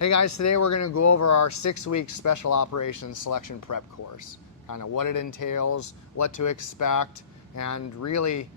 Hey guys, today we're going to go over our 6-week special operations selection prep course. Kind of what it entails, what to expect, and really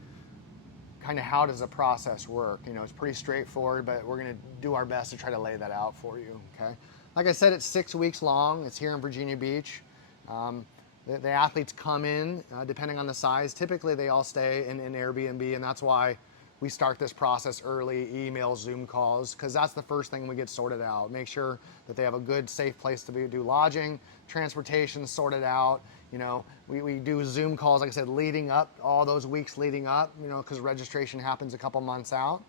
kind of how does the process work. You know, it's pretty straightforward, but we're going to do our best to try to lay that out for you, okay? Like I said, it's 6 weeks long. It's here in Virginia Beach. The athletes come in, depending on the size. Typically, they all stay in Airbnb, and that's why we start this process early, emails, Zoom calls, because that's the first thing we get sorted out. Make sure that they have a good, safe place to do lodging, transportation sorted out. You know, we do Zoom calls, like I said, leading up, all those weeks leading up, you know, because registration happens a couple months out.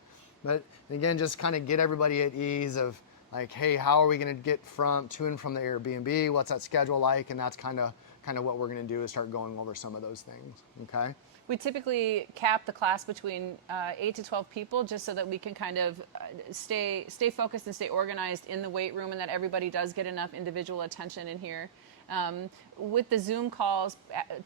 But again, just kind of get everybody at ease of like, hey, how are we going to get to and from the Airbnb? What's that schedule like? And that's kind of what we're going to do is start going over some of those things. Okay. We typically cap the class between 8 to 12 people, just so that we can kind of stay focused and stay organized in the weight room, and that everybody does get enough individual attention in here. With the Zoom calls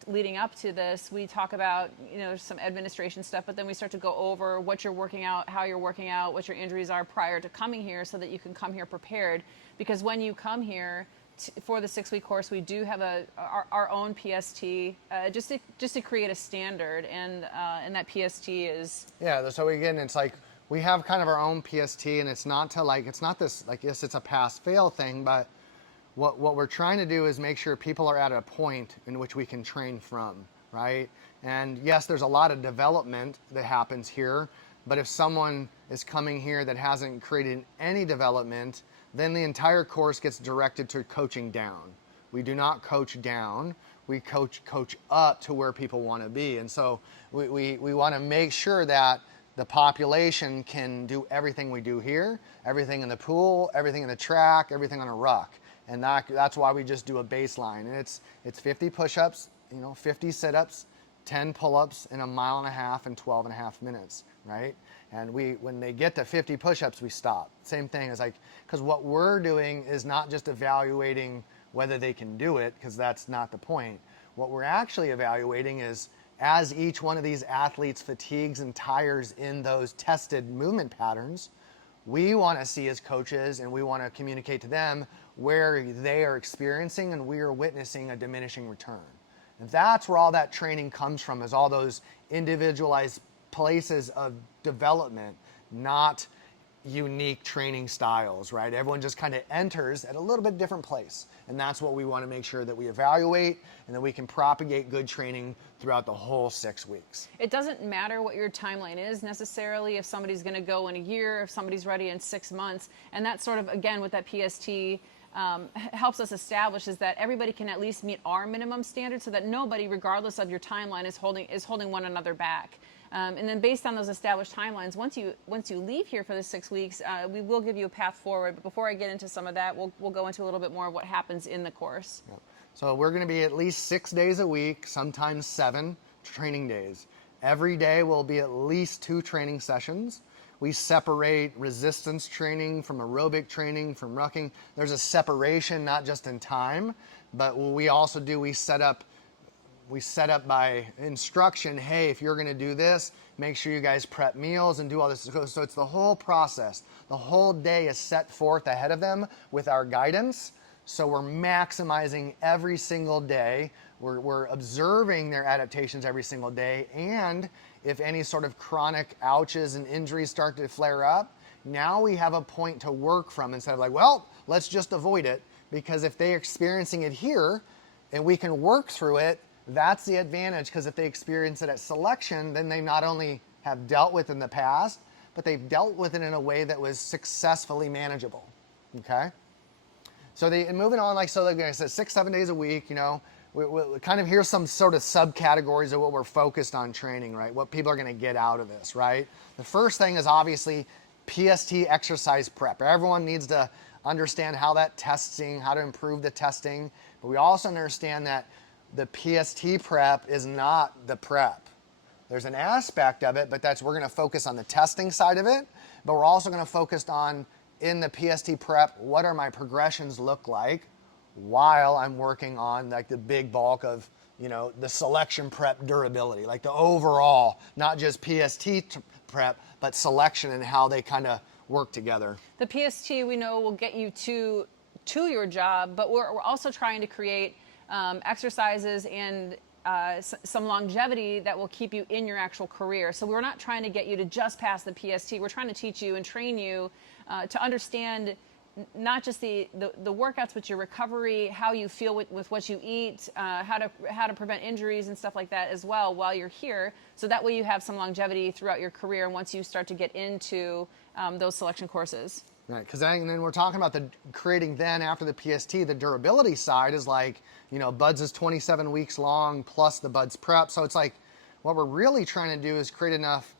leading up to this, we talk about, you know, some administration stuff, but then we start to go over what you're working out, how you're working out, what your injuries are prior to coming here, so that you can come here prepared. Because when you come here for the 6-week course, we do have our own PST, just to create a standard, and that PST is, yeah. So again, it's like we have kind of our own PST, and it's not this like, yes, it's a pass fail thing, but what we're trying to do is make sure people are at a point in which we can train from, right? And yes, there's a lot of development that happens here, but if someone is coming here that hasn't created any development, then the entire course gets directed to coaching down. We do not coach down. We coach up to where people want to be. And so we want to make sure that the population can do everything we do here, everything in the pool, everything in the track, everything on a ruck. And that's why we just do a baseline. And it's 50 push-ups, 50 sit-ups, 10 pull-ups in a mile and a half in 12 and a half minutes, right? And when they get to 50 push-ups, we stop. Same thing as because what we're doing is not just evaluating whether they can do it, because that's not the point. What we're actually evaluating is, as each one of these athletes fatigues and tires in those tested movement patterns, we want to see as coaches, and we want to communicate to them where they are experiencing and we are witnessing a diminishing return. And that's where all that training comes from, is all those individualized places of development, not unique training styles, right? Everyone just kind of enters at a little bit different place. And that's what we want to make sure that we evaluate, and that we can propagate good training throughout the whole 6 weeks. it doesn't matter what your timeline is necessarily, if somebody's going to go in a year, if somebody's ready in 6 months. And that's sort of, again, with that PST, helps us establish is that everybody can at least meet our minimum standards, so that nobody, regardless of your timeline, is holding one another back. And then based on those established timelines, once you leave here for the 6 weeks, we will give you a path forward. But before I get into some of that, we'll go into a little bit more of what happens in the course. Yep. So we're going to be at least 6 days a week, sometimes 7 training days. Every day will be at least 2 training sessions. We separate resistance training from aerobic training, from rucking. There's a separation, not just in time, but what we also do, we set up by instruction. Hey, if you're going to do this, make sure you guys prep meals and do all this. So it's the whole process. The whole day is set forth ahead of them with our guidance. So we're maximizing every single day. We're observing their adaptations every single day. And if any sort of chronic ouches and injuries start to flare up, now we have a point to work from, instead of like, well, let's just avoid it. Because if they're experiencing it here and we can work through it, that's the advantage. Because if they experience it at selection, then they not only have dealt with it in the past, but they've dealt with it in a way that was successfully manageable. Okay? So moving on, like I said, 6-7 days a week, we kind of, here's some sort of subcategories of what we're focused on training, right? What people are going to get out of this, right? The first thing is obviously PST exercise prep. Everyone needs to understand how that testing, how to improve the testing. But we also understand that the PST prep is not the prep. There's an aspect of it, but we're going to focus on the testing side of it. But we're also going to focus on, in the PST prep, what are my progressions look like while I'm working on like the big bulk of, the selection prep durability, like the overall, not just PST prep, but selection and how they kind of work together. The PST we know will get you to your job, but we're also trying to create exercises and some longevity that will keep you in your actual career. So we're not trying to get you to just pass the PST. We're trying to teach you and train you to understand not just the workouts, but your recovery, how you feel with what you eat, how to prevent injuries and stuff like that as well while you're here. So that way you have some longevity throughout your career once you start to get into those selection courses. Right, because then we're talking about creating then after the PST, the durability side is like, BUDS is 27 weeks long plus the BUDS prep. So it's like what we're really trying to do is create enough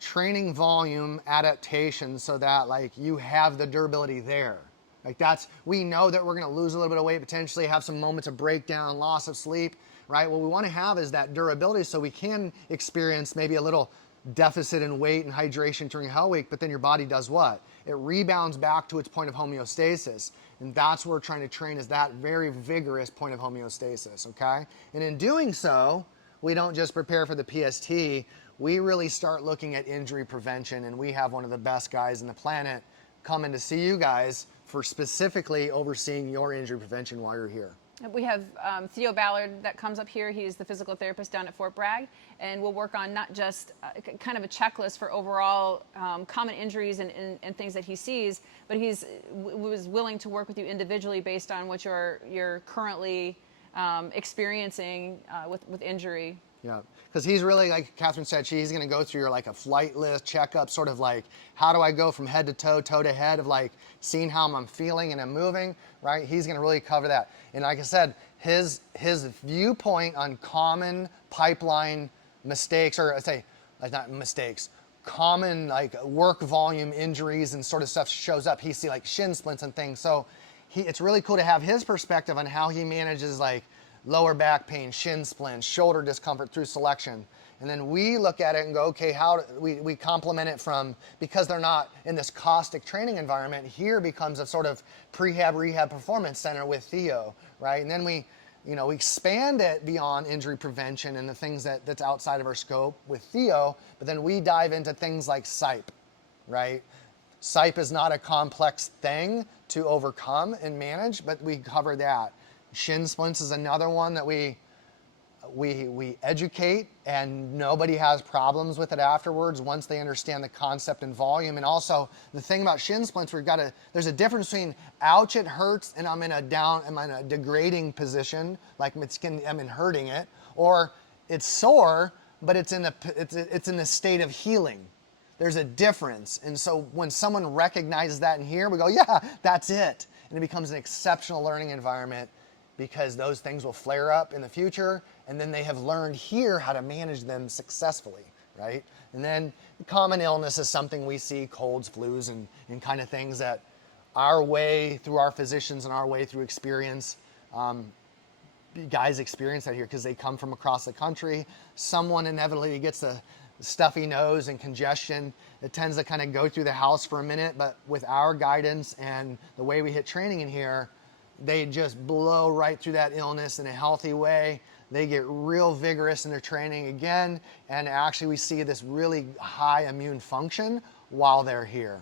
training volume adaptation so that like you have the durability there. Like we know that we're going to lose a little bit of weight, potentially have some moments of breakdown, loss of sleep, right? What we want to have is that durability so we can experience maybe a little deficit in weight and hydration during Hell Week, but then your body does what? It rebounds back to its point of homeostasis. And that's what we're trying to train, is that very vigorous point of homeostasis, okay? And in doing so, we don't just prepare for the PST, we really start looking at injury prevention, and we have one of the best guys on the planet coming to see you guys for specifically overseeing your injury prevention while you're here. We have Theo Ballard that comes up here. He's the physical therapist down at Fort Bragg, and we'll work on not just kind of a checklist for overall common injuries and things that he sees, but was willing to work with you individually based on what you're currently experiencing with injury. Yeah, because he's really, like Catherine said, he's going to go through like a flight list checkup, sort of like, how do I go from head to toe, toe to head, of like seeing how I'm feeling and I'm moving, right? He's going to really cover that. And like I said, his viewpoint on common pipeline mistakes, or I say, not mistakes, common like work volume injuries and sort of stuff shows up. He see like shin splints and things. So it's really cool to have his perspective on how he manages like lower back pain, shin splints, shoulder discomfort through selection. And then we look at it and go, okay, how do we complement it from, because they're not in this caustic training environment, here becomes a sort of prehab rehab performance center with Theo, right? And then we expand it beyond injury prevention and the things that's outside of our scope with Theo, but then we dive into things like SIPE, right? SIPE is not a complex thing to overcome and manage, but we cover that. Shin splints is another one that we educate, and nobody has problems with it afterwards once they understand the concept and volume. And also the thing about shin splints, there's a difference between ouch, it hurts, and I'm in a degrading position, like I'm hurting it, or it's sore, but it's in the state of healing. There's a difference. And so when someone recognizes that in here, we go, yeah, that's it. And it becomes an exceptional learning environment, because those things will flare up in the future, and then they have learned here how to manage them successfully, right? And then common illness is something we see, colds, flus, and kind of things that our way through our physicians and our way through experience, guys experience that here because they come from across the country. Someone inevitably gets a stuffy nose and congestion. It tends to kind of go through the house for a minute, but with our guidance and the way we hit training in here, they just blow right through that illness in a healthy way. They get real vigorous in their training again, and actually we see this really high immune function while they're here.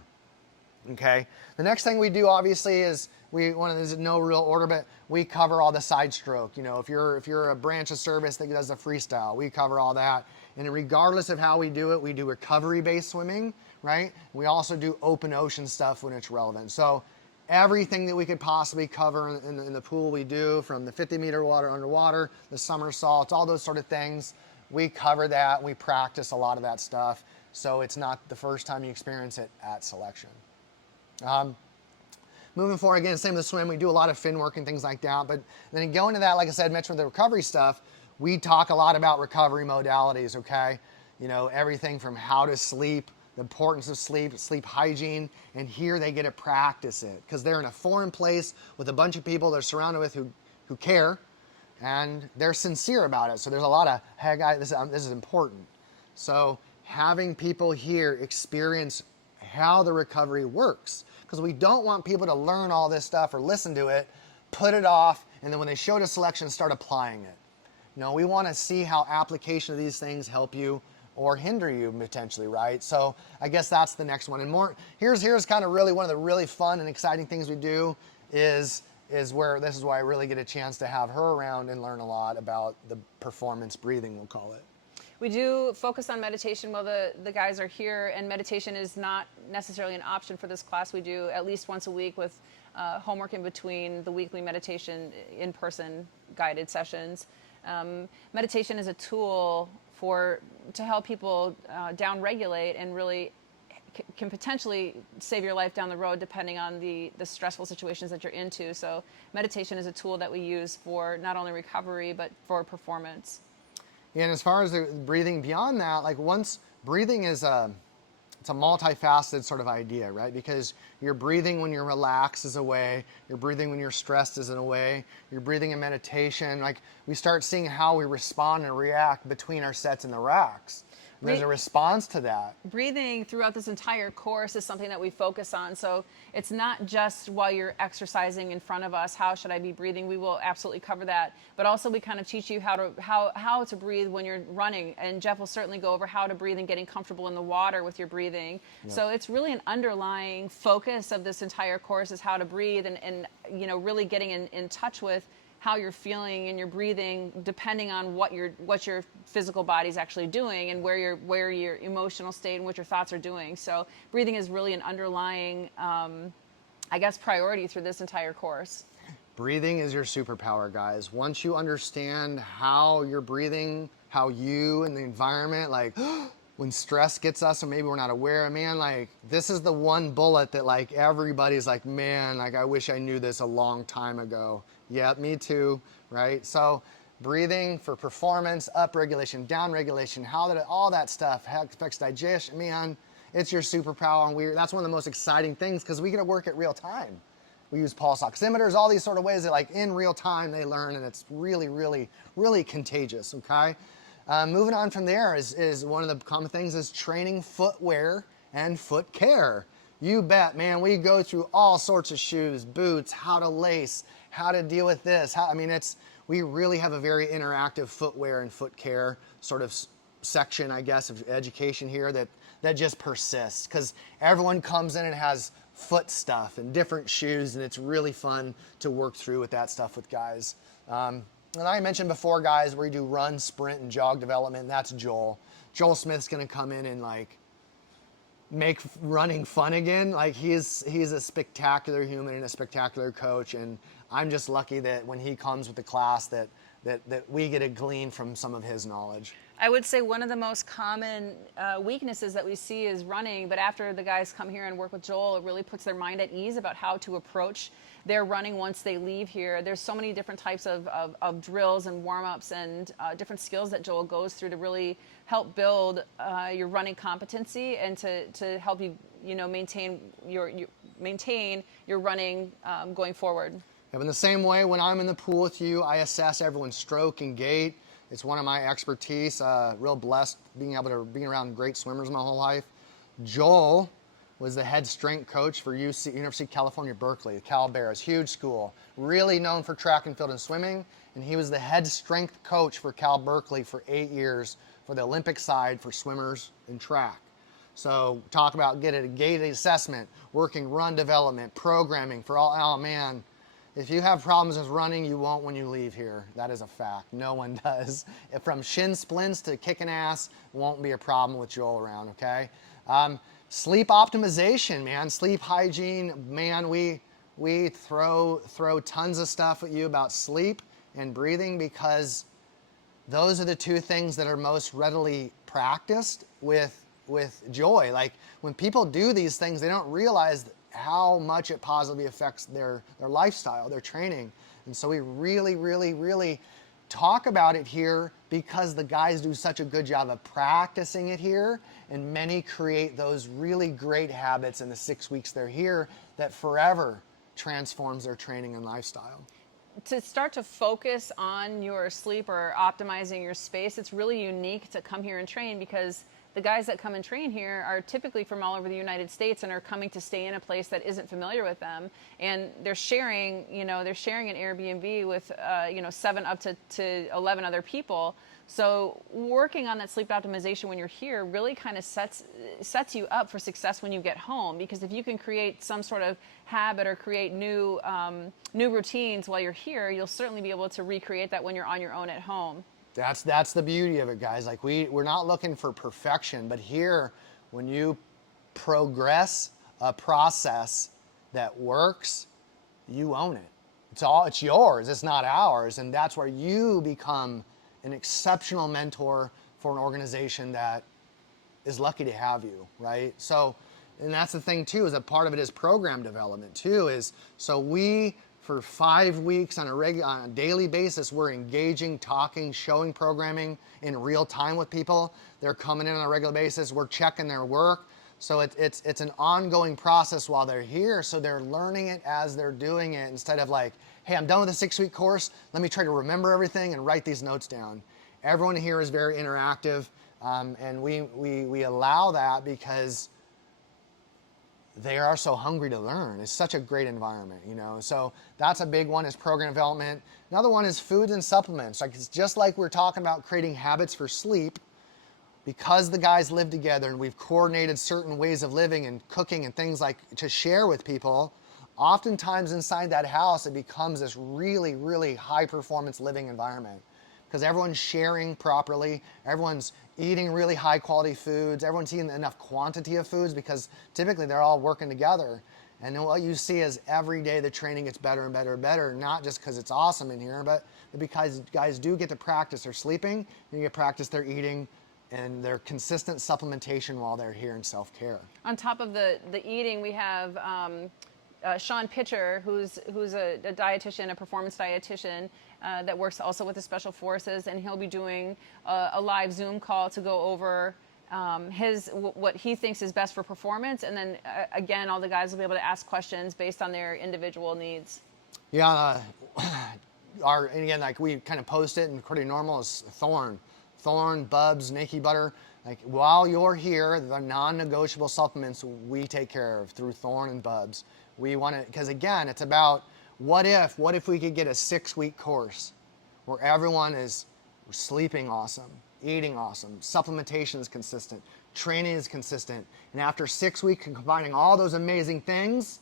Okay. The next thing we do obviously is there's no real order, but we cover all the side stroke. If you're a branch of service that does the freestyle, we cover all that. And regardless of how we do it, we do recovery-based swimming, right? We also do open ocean stuff when it's relevant. So everything that we could possibly cover in the pool we do, from the 50-meter water underwater, the somersaults, all those sort of things. We cover that. We practice a lot of that stuff, so it's not the first time you experience it at selection. Moving forward, again, same with the swim. We do a lot of fin work and things like that, but then going to that, like I said, mentioned the recovery stuff, we talk a lot about recovery modalities, okay? Everything from how to sleep, the importance of sleep, sleep hygiene, and here they get to practice it because they're in a foreign place with a bunch of people they're surrounded with who care, and they're sincere about it. So there's a lot of, hey guys, this is important. So having people here experience how the recovery works, because we don't want people to learn all this stuff or listen to it, put it off, and then when they show to selection, start applying it. We want to see how application of these things help you or hinder you potentially, right? So I guess that's the next one. And more, here's kind of really one of the really fun and exciting things we do is where this is why I really get a chance to have her around and learn a lot about the performance breathing, we'll call it. We do focus on meditation while the guys are here, and meditation is not necessarily an option for this class. We do at least once a week with homework in between the weekly meditation in-person guided sessions. Meditation is a tool to help people down-regulate and really can potentially save your life down the road depending on the stressful situations that you're into. So meditation is a tool that we use for not only recovery but for performance. And as far as the breathing beyond that, like once breathing is it's a multifaceted sort of idea, right? Because you're breathing when you're relaxed is a way, you're breathing when you're stressed is in a way, you're breathing in meditation. Like we start seeing how we respond and react between our sets and the racks. And there's a response to that. Breathing throughout this entire course is something that we focus on. So it's not just while you're exercising in front of us, how should I be breathing? We will absolutely cover that. But also we kind of teach you how to breathe when you're running. And Jeff will certainly go over how to breathe and getting comfortable in the water with your breathing. Yep. So it's really an underlying focus of this entire course is how to breathe and you know, really getting in touch with how you're feeling and your breathing depending on what your physical body's actually doing and where your emotional state and what your thoughts are doing. So breathing is really an underlying, I guess, priority through this entire course. Breathing is your superpower, guys. Once you understand how you're breathing, how you and the environment, like when stress gets us and maybe we're not aware, man, like this is the one bullet that like everybody's like, man, like I wish I knew this a long time ago. Yeah, me too, right? So breathing for performance, up-regulation, down-regulation, all that stuff affects digestion, man, it's your superpower. And that's one of the most exciting things because we get to work at real time. We use pulse oximeters, all these sort of ways that like in real time they learn, and it's really, really, really contagious, okay? Moving on from there is one of the common things is training footwear and foot care. You bet, man, we go through all sorts of shoes, boots, how to lace, how to deal with this. We really have a very interactive footwear and foot care sort of section, I guess, of education here that just persists because everyone comes in and has foot stuff and different shoes, and it's really fun to work through with that stuff with guys. And I mentioned before, guys, where you do run, sprint, and jog development. That's Joel. Joel Smith's going to come in and like make running fun again. Like he's a spectacular human and a spectacular coach, and I'm just lucky that when he comes with the class that we get to glean from some of his knowledge. I would say one of the most common weaknesses that we see is running, but after the guys come here and work with Joel, it really puts their mind at ease about how to approach their running once they leave here. There's so many different types of drills and warm-ups and different skills that Joel goes through to really help build your running competency and to help you maintain your running going forward. In the same way, when I'm in the pool with you, I assess everyone's stroke and gait. It's one of my expertise. Real blessed being around great swimmers my whole life. Joel was the head strength coach for University of California, Berkeley, Cal Bears, huge school, really known for track and field and swimming. And he was the head strength coach for Cal Berkeley for 8 years for the Olympic side for swimmers and track. So talk about getting a gait assessment, working run development, programming for all, oh man. If you have problems with running, you won't when you leave here. That is a fact. No one does. From shin splints to kicking ass, won't be a problem with Joel around, okay? Sleep optimization, man. Sleep hygiene, man. We throw tons of stuff at you about sleep and breathing because those are the two things that are most readily practiced with joy. Like when people do these things, they don't realize how much it positively affects their lifestyle, their training. And so we really, really, really talk about it here because the guys do such a good job of practicing it here, and many create those really great habits in the 6 weeks they're here that forever transforms their training and lifestyle. To start to focus on your sleep or optimizing your space, it's really unique to come here and train because the guys that come and train here are typically from all over the United States and are coming to stay in a place that isn't familiar with them. And they're sharing an Airbnb with, 7 up to 11 other people. So working on that sleep optimization when you're here really kind of sets you up for success when you get home, because if you can create some sort of habit or create new routines while you're here, you'll certainly be able to recreate that when you're on your own at home. That's the beauty of it, guys. Like we're not looking for perfection, but here, when you progress a process that works, you own it. It's yours. It's not ours, and that's where you become an exceptional mentor for an organization that is lucky to have you, right? So, and that's the thing too, is a part of it is program development too, is so we, for 5 weeks on a daily basis, we're engaging, talking, showing programming in real time with people. They're coming in on a regular basis. We're checking their work. So it's an ongoing process while they're here. So they're learning it as they're doing it, instead of like, hey, I'm done with the 6-week course. Let me try to remember everything and write these notes down. Everyone here is very interactive, and we allow that because they are so hungry to learn. It's such a great environment, you know. So that's a big one, is program development. Another one is foods and supplements. Like, it's just like we're talking about creating habits for sleep. Because the guys live together and we've coordinated certain ways of living and cooking and things like to share with people, oftentimes inside that house it becomes this really, really high performance living environment, because everyone's sharing properly, everyone's eating really high quality foods, everyone's eating enough quantity of foods, because typically they're all working together. And then what you see is every day the training gets better and better and better, not just because it's awesome in here, but because guys do get to practice their sleeping, and you get to practice their eating, and their consistent supplementation while they're here in self-care. On top of the eating, we have Sean Pitcher, who's a dietitian, a performance dietitian that works also with the Special Forces, and he'll be doing a live Zoom call to go over what he thinks is best for performance, and then again, all the guys will be able to ask questions based on their individual needs. Yeah, and again, like we kind of post it, and pretty normal is Thorn, Bubs, Naked Butter. Like, while you're here, the non-negotiable supplements we take care of through Thorn and Bubs. We want to, because again, it's about what if we could get a 6-week course where everyone is sleeping awesome, eating awesome, supplementation is consistent, training is consistent, and after 6 weeks and combining all those amazing things,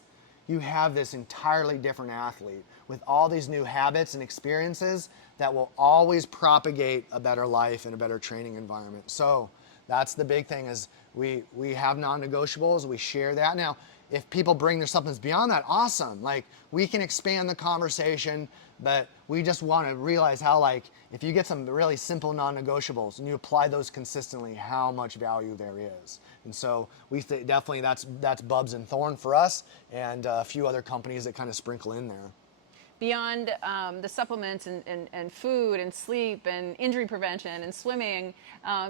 you have this entirely different athlete with all these new habits and experiences that will always propagate a better life and a better training environment. So that's the big thing, is we have non-negotiables, we share that. Now, if people bring their supplements beyond that, awesome. Like, we can expand the conversation, but we just want to realize how, like, if you get some really simple non-negotiables and you apply those consistently, how much value there is. And so we definitely, that's Bubs and Thorn for us, and a few other companies that kind of sprinkle in there. Beyond the supplements and food and sleep and injury prevention and swimming,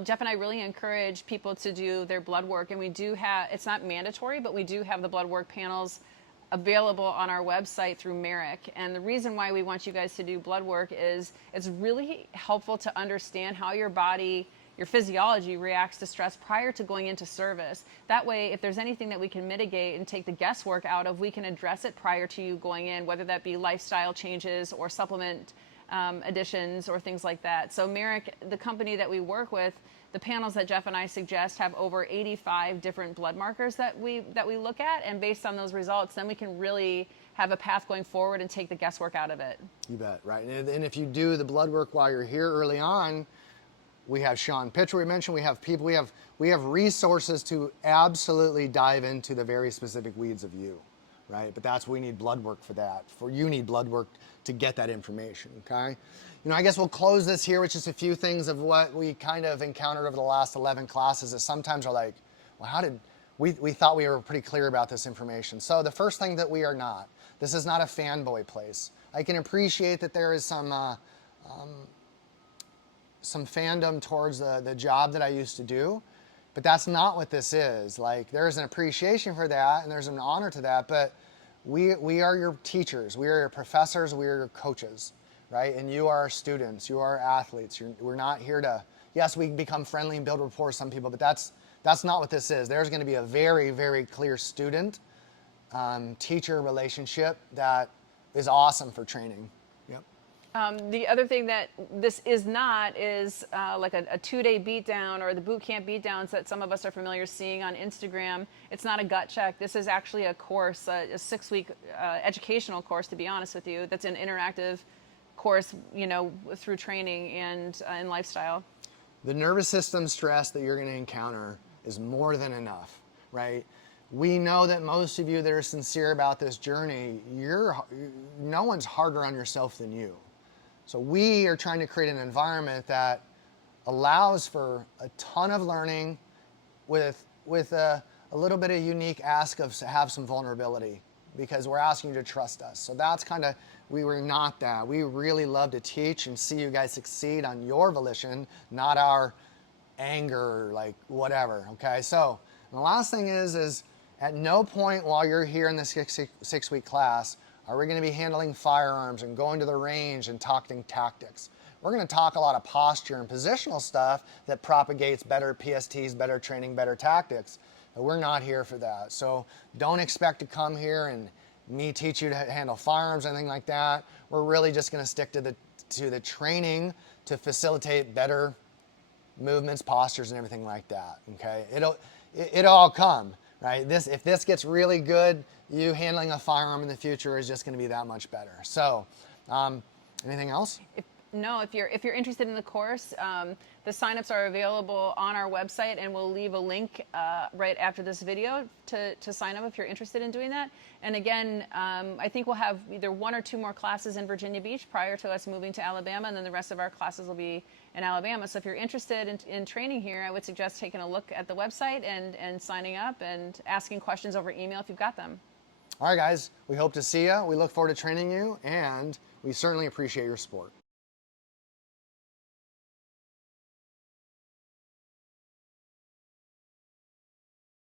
Jeff and I really encourage people to do their blood work. And we do have, it's not mandatory, but we do have the blood work panels available on our website through Merrick. And the reason why we want you guys to do blood work is it's really helpful to understand how your body, your physiology reacts to stress prior to going into service. That way, if there's anything that we can mitigate and take the guesswork out of, we can address it prior to you going in, whether that be lifestyle changes or supplement additions or things like that. So Merrick, the company that we work with, the panels that Jeff and I suggest have over 85 different blood markers that we look at, and based on those results, then we can really have a path going forward and take the guesswork out of it. You bet, right? And if you do the blood work while you're here early on, we have Sean Pitcher, we mentioned, we have people, we have resources to absolutely dive into the very specific weeds of you, right? But that's, we need blood work for that. You need blood work to get that information, okay? You know, I guess we'll close this here with just a few things of what we kind of encountered over the last 11 classes that sometimes are like, well, how did, we thought we were pretty clear about this information. So the first thing that we are not, this is not a fanboy place. I can appreciate that there is some fandom towards the job that I used to do, but that's not what this is. Like, there's an appreciation for that and there's an honor to that, but we are your teachers, we are your professors, we are your coaches, right? And you are our students, you are our athletes. We're not here to, yes, we can become friendly and build rapport with some people, but that's not what this is. There's going to be a very, very clear student teacher relationship that is awesome for training. Yep. The other thing that this is not is like a 2-day beatdown or the boot camp beatdowns that some of us are familiar seeing on Instagram. It's not a gut check. This is actually a course, a 6-week educational course, to be honest with you. That's an interactive course, you know, through training and lifestyle. The nervous system stress that you're going to encounter is more than enough, right? We know that most of you that are sincere about this journey, no one's harder on yourself than you. So we are trying to create an environment that allows for a ton of learning with a little bit of unique ask of have some vulnerability, because we're asking you to trust us. So that's kind of, we were not that. We really love to teach and see you guys succeed on your volition, not our anger or like whatever, okay? So the last thing is at no point while you're here in this six-week class are we going to be handling firearms and going to the range and talking tactics. We're going to talk a lot of posture and positional stuff that propagates better PSTs, better training, better tactics. But we're not here for that. So don't expect to come here and me teach you to handle firearms or anything like that. We're really just going to stick to the training to facilitate better movements, postures, and everything like that. Okay, it'll all come, right? If this gets really good, you handling a firearm in the future is just going to be that much better. So, anything else? If you're interested in the course, the signups are available on our website, and we'll leave a link right after this video to sign up if you're interested in doing that. And again, I think we'll have either 1 or 2 more classes in Virginia Beach prior to us moving to Alabama, and then the rest of our classes will be in Alabama. So if you're interested in training here, I would suggest taking a look at the website and signing up and asking questions over email if you've got them. All right, guys, we hope to see you. We look forward to training you, and we certainly appreciate your support.